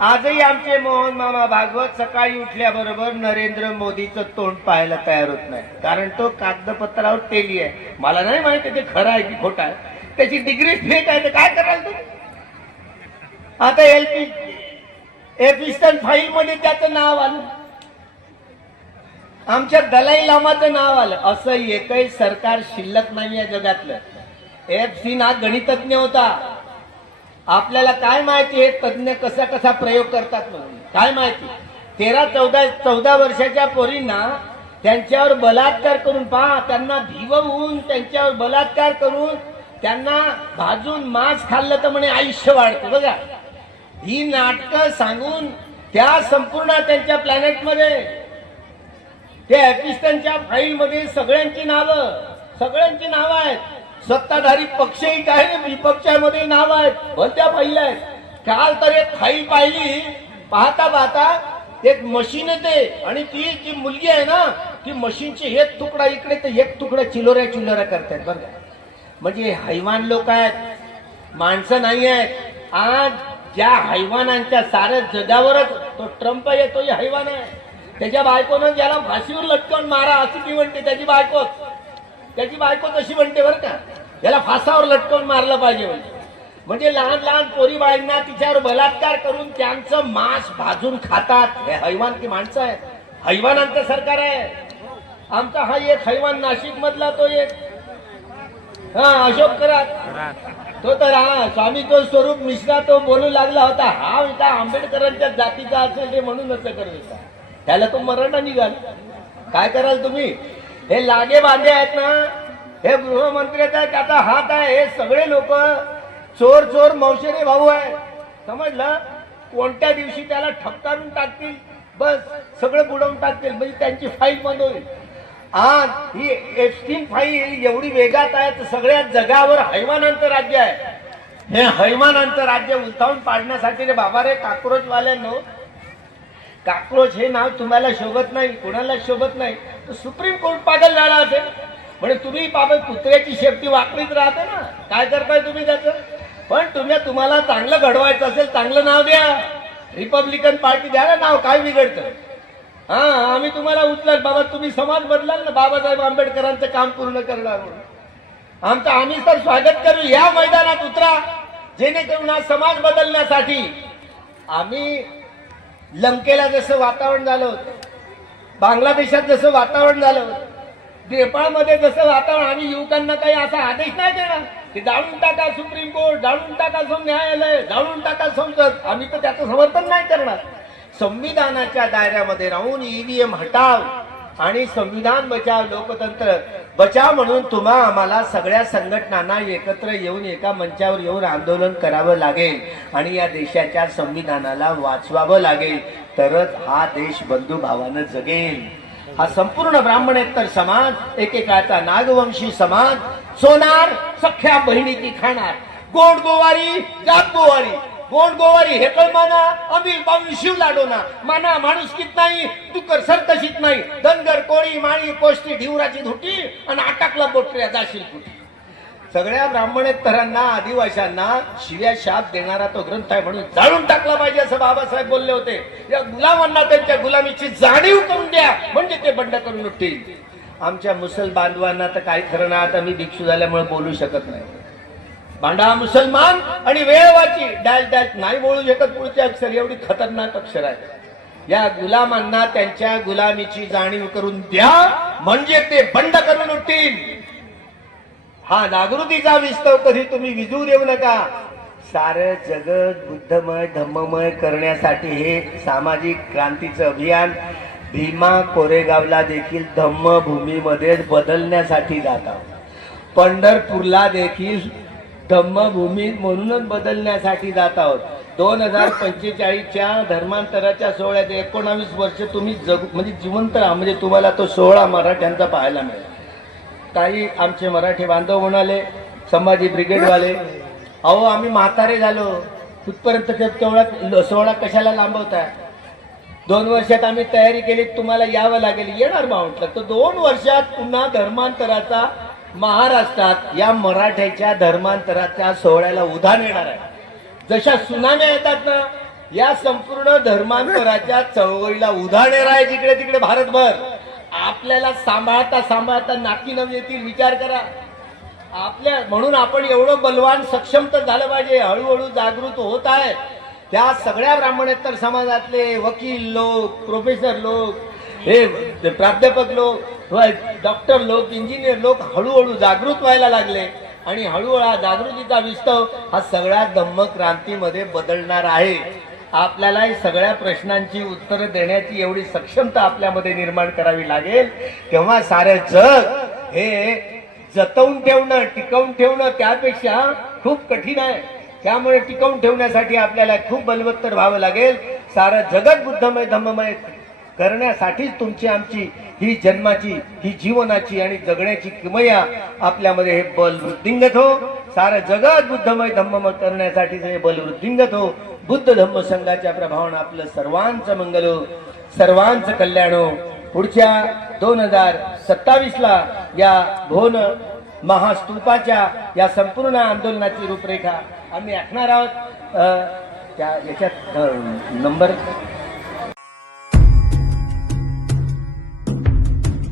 आजही आमचे मोहन मामा भागवत सकाळी उठल्याबरोबर नरेंद्र मोदीचं तोंड पाहायला तयार होत नाही, कारण तो कागदपत्रावर तेली आहे. मला नाही माहिती ते खरं आहे की खोटं आहे, त्याची डिग्री फेक आहे, तर काय कराल तुम्ही? आता एपिस्टन फाईल मध्ये त्याचं नाव आलं, आमच्या दलाई लामाचं नाव आलं. असं एकही सरकार शिल्लक नाही आहे जगातलं. FC ना गणितज्ञ होता. आपल्याला काय माहिती हे तज्ञ कसा कसा प्रयोग करतात म्हणून काय माहिती. 13-14 वर्षाच्या पोरींना त्यांच्यावर बलात्कार करून पहा, त्यांना भिवून त्यांच्यावर बलात्कार करून त्यांना भाजून मांस खाल्लं तर म्हणे आयुष्य वाढतं. बघा, ही नाटकं सांगून त्या संपूर्ण त्यांच्या प्लॅनेटमध्ये त्या एपिस्टनच्या फाईल मध्ये सगळ्यांची नावं आहेत. सत्ताधारी पक्षही काय विपक्षामध्ये नाव आहेत, भलत्या पहिल्या आहेत. काल तर एक फाईल पाहिली, पाहता पाहता एक मशीन येते आणि ती मुलगी आहे ना, ती मशीनची एक तुकडा इकडे तर एक तुकडा चिलोऱ्या करतात. बरं, म्हणजे हैवान लोक आहेत, माणसं नाही आहेत. आज ज्या हैवानांच्या साऱ्या जगावरच तो ट्रम्प येतो, हैवान आहे. त्याच्या बायकोनं ज्याला फाशीवर लटकवून मारा अशी ती म्हणते, त्याची बायको तशी म्हणते बरं का, याला फासावर लटकवून मारलं पाहिजे म्हणजे लहान लहान पोरी बाळांना तिच्यावर बलात्कार करून त्यांचं मांस भाजून खातात. हे हैवान की माणसं आहे? हैवानांचं सरकार आहे. आमचा हा एक हैवान नाशिक मधला तो एक अशोक करात, तो तर स्वामी तो स्वरूप मिश्रा तो बोलू लागला होता, हा एका आंबेडकरांच्या जातीचा असेल ते म्हणून असं करत होता. त्याला तो मराठा निघाल. काय कराल तुम्ही? हे लागे बांधे आहेत ना, हे गृहमंत्र्याचा त्याचा हात आहे. हे सगळे लोक चोर मौशेरे भाऊ आहे, समजलं? कोणत्या दिवशी त्याला ठपकारून टाकतील, बस सगळं बुडवून टाकतील, म्हणजे त्यांची फाईल बंद होईल. आज ही एप्स्टीन फाईल एवढी वेगात आहे तर सगळ्या जगावर हैवानांचं राज्य आहे. हे हैवानांचं राज्य उलथावून पाडण्यासाठी रे बाबा रे काक्रोचवाल्यांनो, काक्रोच हे नाव तुम्हाला शोभत नाही, कुणाला शोभत नाही, तर सुप्रीम कोर्ट पागल झाला असेल. म्हणजे तुम्ही बाबा कुत्र्याची शेपटी वाकडीच राहते ना, काय करताय तुम्ही त्याचं? पण तुम्हाला चांगलं घडवायचं असेल, चांगलं नाव द्या, रिपब्लिकन पार्टी द्या ना नाव, काय बिघडतं? आम्ही तुम्हाला उचलाल बाबा, तुम्ही समाज बदलाल ना, बाबासाहेब आंबेडकरांचं काम पूर्ण करणार म्हणून आम्ही तर स्वागत करू. या मैदानात उतरा, जेणेकरून हा समाज बदलण्यासाठी. आम्ही लंकेला जसं वातावरण झालं होतं, बांगलादेशात जसं वातावरण झालं होतं, नेपाळमध्ये जसं वातावरण, आम्ही युवकांना काही असा आदेश नाही देणार की जाळून टाका सुप्रीम कोर्ट, जाळून टाका न्यायालय, जाळून टाका संसद. आम्ही तर त्याचं समर्थन नाही करणार. संविधानाच्या दायऱ्यामध्ये राहून EVM हटाव आणि संविधान बचाव, लोकतंत्र बचाव म्हणून आम्हाला सगळ्या संघटनांना एकत्र येऊन एका मंचावर येऊन आंदोलन करावं लागेल आणि या देशाच्या संविधानाला वाचवावं लागेल, तरच हा देश बंधुभावानं जगेल. हा संपूर्ण ब्राह्मणेतर समाज, एकेकाळचा नागवंशी समाज सोनार सख्या बहिणीची खाणार, गोड गोवारी जात गोवारी, गोड गोवारी हेकळ माना, अमिल पाऊन शिव लाडोना माना, माणुसकीत नाही तुकर सरकशीत नाही, धनगर कोळी माळी पोष्टी ढिवराची धुटी आणि आटाकला बोटऱ्या जाशील कुठी. सगळ्या ब्राह्मणेतरांना आदिवासींना शिव्या शाप देणारा तो ग्रंथ आहे, म्हणून जाळून टाकला पाहिजे असं बाबासाहेब बोलले होते. या गुलामांना त्यांच्या गुलामीची जाणीव करून द्या, म्हणजे ते बंड करून उठतील. आमच्या मुसल बांधवांना तर काही खरं नाही, आता मी भिक्षू झाल्यामुळे बोलू शकत नाही. भांडा मुसलमान आणि वेळवाची डॅश डॅश नाही बोलू शकत, पुढचे अक्षर एवढी खतरनाक अक्षर आहे. या गुलामांना त्यांच्या गुलामीची जाणीव करून द्या, म्हणजे ते बंड करून उठतील. हा जागृतीचा विस्तव कधी तुम्ही विजू देऊ नका. सारं जगत बुद्धमय धम्ममय करण्यासाठी हे सामाजिक क्रांतीचं अभियान भीमा कोरेगावला देखील धम्मभूमीमध्ये बदलण्यासाठी जात आहोत. पंढरपूरला देखील धम्मभूमी म्हणूनच बदलण्यासाठी जात आहोत. 2045च्या धर्मांतराच्या सोहळ्यात 19 वर्ष तुम्ही म्हणजे जिवंत राहा, म्हणजे तुम्हाला तो सोहळा मराठ्यांचा पाहायला मिळेल. काही आमचे मराठी बांधव म्हणाले, संभाजी ब्रिगेडवाले, अहो आम्ही म्हातारे झालो, कुठपर्यंत तेवढा सोहळा कशाला लांबवताय? 2 वर्षात आम्ही तयारी केली, तुम्हाला यावं लागेल. येणार बा म्हटलं. तर 2 वर्षात पुन्हा धर्मांतराचा महाराष्ट्रात या मराठ्याच्या धर्मांतराच्या सोहळ्याला उधाण येणार आहे. जशा सुनाम्या येतात ना, या संपूर्ण धर्मांतराच्या चळवळीला उधाण येणार आहे जिकडे तिकडे भारतभर. आपल्याला सांभाळता सांभाळता नाकी नव येतील. विचार करा. म्हणून आपण एवढं बलवान सक्षम तर झालं पाहिजे. हळूहळू जागृत होत आहे. त्या सगळ्या ब्राह्मणेतर समाजातले वकील लोक, प्रोफेसर लोक, हे प्राध्यापक लोक, डॉक्टर लोक, इंजिनियर लोक हळूहळू जागृत व्हायला लागले आणि हळूहळू हा जागृतीचा विस्तव हा सगळ्या धम्म क्रांतीमध्ये बदलणार आहे. आपल्याला सगळ्या प्रश्नांची उत्तरं देण्याची एवढी सक्षमता आपल्यामध्ये निर्माण करावी लागेल. तेव्हा सारे जग हे जतवून ठेवणं, टिकवून ठेवणं त्यापेक्षा खूप कठीण आहे. त्यामुळे टिकवून ठेवण्यासाठी आपल्याला खूप बलवत्तर व्हावं लागेल. सारं जगत बुद्धमय धम्ममय करण्यासाठीच तुमची आमची ही जन्माची, ही जीवनाची आणि जगण्याची किमया आपल्यामध्ये हे बल वृद्धिंगत हो. सारं जगत बुद्धमय धम्ममय करण्यासाठीच हे बल वृद्धिंगत हो. बुद्ध धम्म संघाच्या प्रभावानं आपलं सर्वांचं मंगल हो, सर्वांचं कल्याण हो. पुढच्या 2027ला या भोन महास्तूपाच्या या संपूर्ण आंदोलनाची रूपरेखा आम्ही आखणार आहोत. त्या याच्यात नंबर